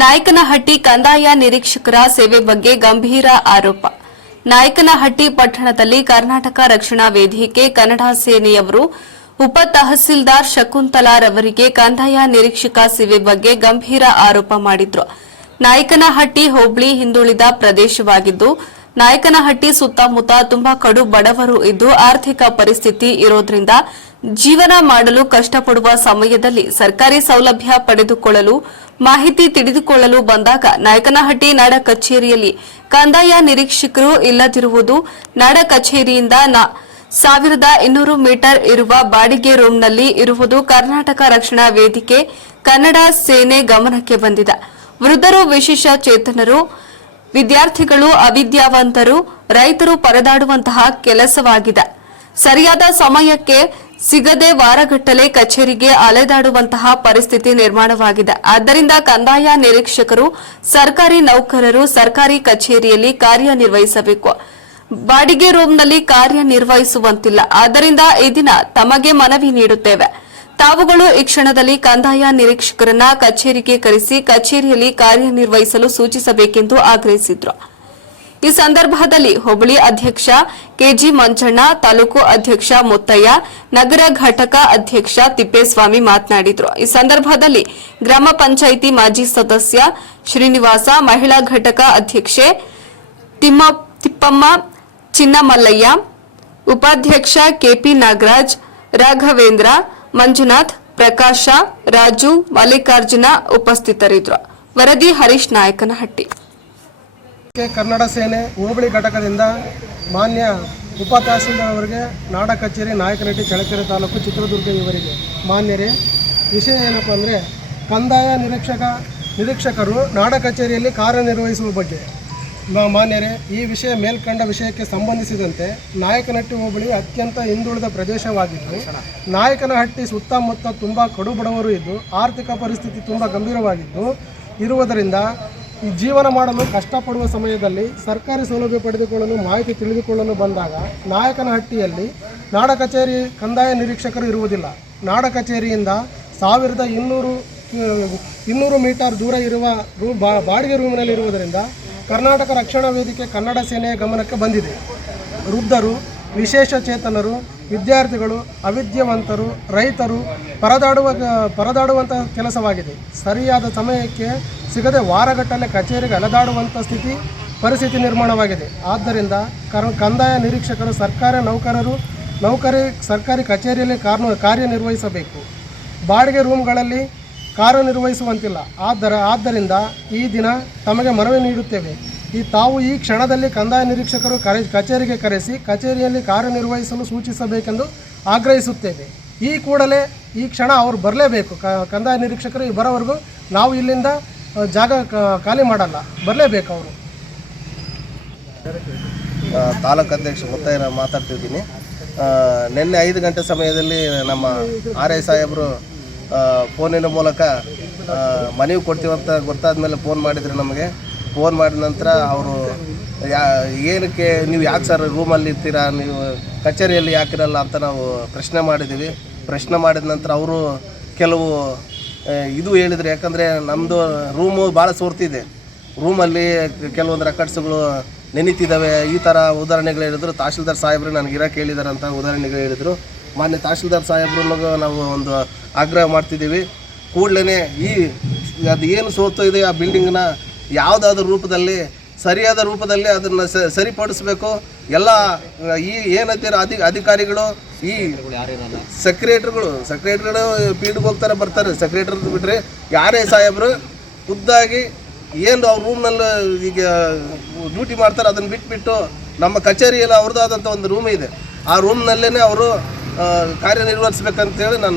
ನಾಯಕನಹಟ್ಟಿ ಕಂದಾಯ ನಿರೀಕ್ಷಕರ ಸೇವೆ ಬಗ್ಗೆ ಗಂಭೀರ ಆರೋಪ. ನಾಯಕನಹಟ್ಟಿ ಪಟ್ಟಣದಲ್ಲಿ ಕರ್ನಾಟಕ ರಕ್ಷಣಾ ವೇದಿಕೆ ಕನ್ನಡ ಸೇನೆಯವರು ಉಪ ತಹಸೀಲ್ದಾರ್ ಶಕುಂತಲಾರವರಿಗೆ ಕಂದಾಯ ನಿರೀಕ್ಷಕ ಸೇವೆ ಬಗ್ಗೆ ಗಂಭೀರ ಆರೋಪ ಮಾಡಿದ್ರು. ನಾಯಕನಹಟ್ಟಿ ಹೋಬಳಿ ಹಿಂದುಳಿದ ಪ್ರದೇಶವಾಗಿದ್ದು, ನಾಯಕನಹಟ್ಟಿ ಸುತ್ತಮುತ್ತ ತುಂಬಾ ಕಡು ಬಡವರು ಇದ್ದು ಆರ್ಥಿಕ ಪರಿಸ್ಥಿತಿ ಇರೋದ್ರಿಂದ ಜೀವನ ಮಾಡಲು ಕಷ್ಟಪಡುವ ಸಮಯದಲ್ಲಿ ಸರ್ಕಾರಿ ಸೌಲಭ್ಯ ಪಡೆದುಕೊಳ್ಳಲು ಮಾಹಿತಿ ತಿಳಿದುಕೊಳ್ಳಲು ಬಂದಾಗ ನಾಯಕನಹಟ್ಟಿ ನಾಡ ಕಚೇರಿಯಲ್ಲಿ ಕಂದಾಯ ನಿರೀಕ್ಷಕರು ಇಲ್ಲದಿರುವುದು, ನಾಡ ಕಚೇರಿಯಿಂದ 1200 ಮೀಟರ್ ಇರುವ ಬಾಡಿಗೆ ರೂಂನಲ್ಲಿ ಇರುವುದು ಕರ್ನಾಟಕ ರಕ್ಷಣಾ ವೇದಿಕೆ ಕನ್ನಡ ಸೇನೆ ಗಮನಕ್ಕೆ ಬಂದಿದೆ. ವೃದ್ಧರು, ವಿಶೇಷ ಚೇತನರು, ವಿದ್ಯಾರ್ಥಿಗಳು, ಅವಿದ್ಯಾವಂತರು, ರೈತರು ಪರದಾಡುವಂತಹ ಕೆಲಸವಾಗಿದೆ. ಸರಿಯಾದ ಸಮಯಕ್ಕೆ ಸಿಗದೆ ವಾರಗಟ್ಟಲೆ ಕಚೇರಿಗೆ ಅಲೆದಾಡುವಂತಹ ಪರಿಸ್ಥಿತಿ ನಿರ್ಮಾಣವಾಗಿದೆ. ಆದ್ದರಿಂದ ಕಂದಾಯ ನಿರೀಕ್ಷಕರು ಸರ್ಕಾರಿ ನೌಕರರು ಸರ್ಕಾರಿ ಕಚೇರಿಯಲ್ಲಿ ಕಾರ್ಯನಿರ್ವಹಿಸಬೇಕು, ಬಾಡಿಗೆ ರೂಂನಲ್ಲಿ ಕಾರ್ಯನಿರ್ವಹಿಸುವಂತಿಲ್ಲ. ಆದ್ದರಿಂದ ಈ ದಿನ ತಮಗೆ ಮನವಿ ನೀಡುತ್ತೇವೆ. ತಾವುಗಳು ಈ ಕ್ಷಣದಲ್ಲಿ ಕಂದಾಯ ನಿರೀಕ್ಷಕರನ್ನ ಕಚೇರಿಗೆ ಕರೆಸಿ ಕಚೇರಿಯಲ್ಲಿ ಕಾರ್ಯನಿರ್ವಹಿಸಲು ಸೂಚಿಸಬೇಕೆಂದು ಆಗ್ರಹಿಸಿದ್ರು. ಈ ಸಂದರ್ಭದಲ್ಲಿ ಹೋಬಳಿ ಅಧ್ಯಕ್ಷ ಕೆಜಿ ಮಂಜಣ್ಣ, ತಾಲೂಕು ಅಧ್ಯಕ್ಷ ಮುತ್ತಯ್ಯ, ನಗರ ಘಟಕ ಅಧ್ಯಕ್ಷ ತಿಪ್ಪೇಸ್ವಾಮಿ ಮಾತನಾಡಿದರು. ಈ ಸಂದರ್ಭದಲ್ಲಿ ಗ್ರಾಮ ಪಂಚಾಯಿತಿ ಮಾಜಿ ಸದಸ್ಯ ಶ್ರೀನಿವಾಸ, ಮಹಿಳಾ ಘಟಕ ಅಧ್ಯಕ್ಷೆ ತಿಪ್ಪಮ್ಮ ಚಿನ್ನಮಲ್ಲಯ್ಯ, ಉಪಾಧ್ಯಕ್ಷ ಕೆಪಿ ನಾಗರಾಜ್, ರಾಘವೇಂದ್ರ, ಮಂಜುನಾಥ್, ಪ್ರಕಾಶ, ರಾಜು, ಮಲ್ಲಿಕಾರ್ಜುನ ಉಪಸ್ಥಿತರಿದ್ದರು. ವರದಿ ಹರೀಶ್ ನಾಯಕನಹಟ್ಟಿ. ಕನ್ನಡ ಸೇನೆ ಹೋಬಳಿ ಘಟಕದಿಂದ ಮಾನ್ಯ ಉಪ ತಹಸೀಲ್ದಾರ್ ಅವರಿಗೆ ನಾಡ ಕಚೇರಿ ನಾಯಕನಹಟ್ಟಿ ಚಳ್ಳಕೆರೆ ತಾಲೂಕು ಚಿತ್ರದುರ್ಗ ಇವರಿಗೆ ಮಾನ್ಯರೇ, ವಿಷಯ ಏನಪ್ಪ ಅಂದರೆ ಕಂದಾಯ ನಿರೀಕ್ಷಕರು ನಾಡ ಕಚೇರಿಯಲ್ಲಿ ಕಾರ್ಯನಿರ್ವಹಿಸುವ ಬಗ್ಗೆ ಮಾನ್ಯರೇ, ಈ ವಿಷಯ ಮೇಲ್ಕಂಡ ವಿಷಯಕ್ಕೆ ಸಂಬಂಧಿಸಿದಂತೆ ನಾಯಕನಹಟ್ಟಿ ಹೋಬಳಿ ಅತ್ಯಂತ ಹಿಂದುಳಿದ ಪ್ರದೇಶವಾಗಿದ್ದು, ನಾಯಕನಹಟ್ಟಿ ಸುತ್ತಮುತ್ತ ತುಂಬ ಕಡು ಬಡವರು ಇದ್ದು ಆರ್ಥಿಕ ಪರಿಸ್ಥಿತಿ ತುಂಬ ಗಂಭೀರವಾಗಿದ್ದು ಇರುವುದರಿಂದ ಈ ಜೀವನ ಮಾಡಲು ಕಷ್ಟಪಡುವ ಸಮಯದಲ್ಲಿ ಸರ್ಕಾರಿ ಸೌಲಭ್ಯ ಪಡೆದುಕೊಳ್ಳಲು ಮಾಹಿತಿ ತಿಳಿದುಕೊಳ್ಳಲು ಬಂದಾಗ ನಾಯಕನಹಟ್ಟಿಯಲ್ಲಿ ನಾಡ ಕಚೇರಿ ಕಂದಾಯ ನಿರೀಕ್ಷಕರು ಇರುವುದಿಲ್ಲ. ನಾಡ ಕಚೇರಿಯಿಂದ 1200 ಮೀಟರ್ ದೂರ ಇರುವ ಬಾಡಿಗೆ ರೂಮಿನಲ್ಲಿರುವುದರಿಂದ ಕರ್ನಾಟಕ ರಕ್ಷಣಾ ವೇದಿಕೆ ಕನ್ನಡ ಸೇನೆಯ ಗಮನಕ್ಕೆ ಬಂದಿದೆ. ವೃದ್ಧರು, ವಿಶೇಷ ಚೇತನರು, ವಿದ್ಯಾರ್ಥಿಗಳು, ಅವಿದ್ಯಾವಂತರು, ರೈತರು ಪರದಾಡುವಂಥ ಕೆಲಸವಾಗಿದೆ. ಸರಿಯಾದ ಸಮಯಕ್ಕೆ ಸಿಗದೆ ವಾರಗಟ್ಟಲೆ ಕಚೇರಿಗೆ ಅಲೆದಾಡುವಂಥ ಪರಿಸ್ಥಿತಿ ನಿರ್ಮಾಣವಾಗಿದೆ. ಆದ್ದರಿಂದ ಕಂದಾಯ ನಿರೀಕ್ಷಕರು ಸರ್ಕಾರಿ ಕಚೇರಿಯಲ್ಲಿ ಕಾರ್ಯನಿರ್ವಹಿಸಬೇಕು, ಬಾಡಿಗೆ ರೂಮ್ಗಳಲ್ಲಿ ಕಾರ್ಯನಿರ್ವಹಿಸುವಂತಿಲ್ಲ. ಆದ್ದರಿಂದ ಈ ದಿನ ತಮಗೆ ಮನವಿ ನೀಡುತ್ತೇವೆ. ತಾವು ಈ ಕ್ಷಣದಲ್ಲಿ ಕಂದಾಯ ನಿರೀಕ್ಷಕರು ಕಚೇರಿಗೆ ಕರೆಸಿ ಕಚೇರಿಯಲ್ಲಿ ಕಾರ್ಯನಿರ್ವಹಿಸಲು ಸೂಚಿಸಬೇಕೆಂದು ಆಗ್ರಹಿಸುತ್ತೇವೆ. ಈ ಕೂಡಲೇ ಈ ಕ್ಷಣ ಅವರು ಬರಲೇಬೇಕು. ಕಂದಾಯ ನಿರೀಕ್ಷಕರು ಬರೋವರೆಗೂ ನಾವು ಇಲ್ಲಿಂದ ಜಾಗ ಖಾಲಿ ಮಾಡಲ್ಲ, ಬರಲೇಬೇಕು ಅವರು. ತಾಲೂಕು ಅಧ್ಯಕ್ಷ ಮುತ್ತಯ್ಯ ಮಾತಾಡ್ತಿದ್ದೀನಿ. ನಿನ್ನೆ 5 ಗಂಟೆ ಸಮಯದಲ್ಲಿ ನಮ್ಮ RI ಸಾಹೇಬರು ಫೋನಿನ ಮೂಲಕ ಮನವಿ ಕೊಡ್ತೀವಂತ ಗೊತ್ತಾದ ಮೇಲೆ ಫೋನ್ ಮಾಡಿದ್ರು. ನಮಗೆ ಫೋನ್ ಮಾಡಿದ ನಂತರ ಅವರು ಏನಕ್ಕೆ ನೀವು ಯಾಕೆ ಸರ್ ರೂಮಲ್ಲಿ ಇರ್ತೀರಾ, ನೀವು ಕಚೇರಿಯಲ್ಲಿ ಯಾಕಿರಲ್ಲ ಅಂತ ನಾವು ಪ್ರಶ್ನೆ ಮಾಡಿದ್ದೀವಿ. ಪ್ರಶ್ನೆ ಮಾಡಿದ ನಂತರ ಅವರು ಕೆಲವು ಇದು ಹೇಳಿದ್ರು. ಯಾಕಂದರೆ ನಮ್ಮದು ರೂಮು ಭಾಳ ಸೋರ್ತಿದೆ, ರೂಮಲ್ಲಿ ಕೆಲವೊಂದು ರೆಕಾರ್ಡ್ಸ್ಗಳು ನೆನೀತಿದ್ದಾವೆ, ಈ ಥರ ಉದಾಹರಣೆಗಳು ಹೇಳಿದ್ರು. ತಹಶೀಲ್ದಾರ್ ಸಾಹೇಬ್ರು ನನಗೆ ಇರೋಕ್ಕೆ ಹೇಳಿದ್ದಾರೆ ಅಂತ ಉದಾಹರಣೆಗಳು ಹೇಳಿದರು. ಮಾನ್ಯ ತಹಶೀಲ್ದಾರ್ ಸಾಹೇಬ್ರನ್ನು ನಾವು ಒಂದು ಆಗ್ರಹ ಮಾಡ್ತಿದ್ದೀವಿ. ಕೂಡಲೇ ಅದು ಏನು ಸೋತು ಇದೆ ಆ ಬಿಲ್ಡಿಂಗ್ನ ಯಾವುದಾದ್ರೂ ರೂಪದಲ್ಲಿ ಸರಿಯಾದ ರೂಪದಲ್ಲಿ ಅದನ್ನು ಸರಿಪಡಿಸಬೇಕು. ಎಲ್ಲ ಈ ಏನಂತೀರ ಅಧಿಕಾರಿಗಳು, ಈ ಸೆಕ್ರೆಟ್ರಿಗಳು ಫೀಲ್ಡ್ಗೆ ಹೋಗ್ತಾರೆ ಬರ್ತಾರೆ. ಸೆಕ್ರೆಟ್ರಿ ಬಿಟ್ಟರೆ ಯಾರೇ ಸಾಹೇಬರು ಖುದ್ದಾಗಿ ಏನು ಅವ್ರ ರೂಮ್ನಲ್ಲಿ ಈಗ ಡ್ಯೂಟಿ ಮಾಡ್ತಾರೆ ಅದನ್ನು ಬಿಟ್ಬಿಟ್ಟು ನಮ್ಮ ಕಚೇರಿಯಲ್ಲಿ ಅವ್ರದ್ದಾದಂಥ ಒಂದು ರೂಮ್ ಇದೆ, ಆ ರೂಮ್ನಲ್ಲೇ ಅವರು ಕಾರ್ಯನಿರ್ವಹಿಸ್ಬೇಕಂತೇಳಿ ನನ್ನ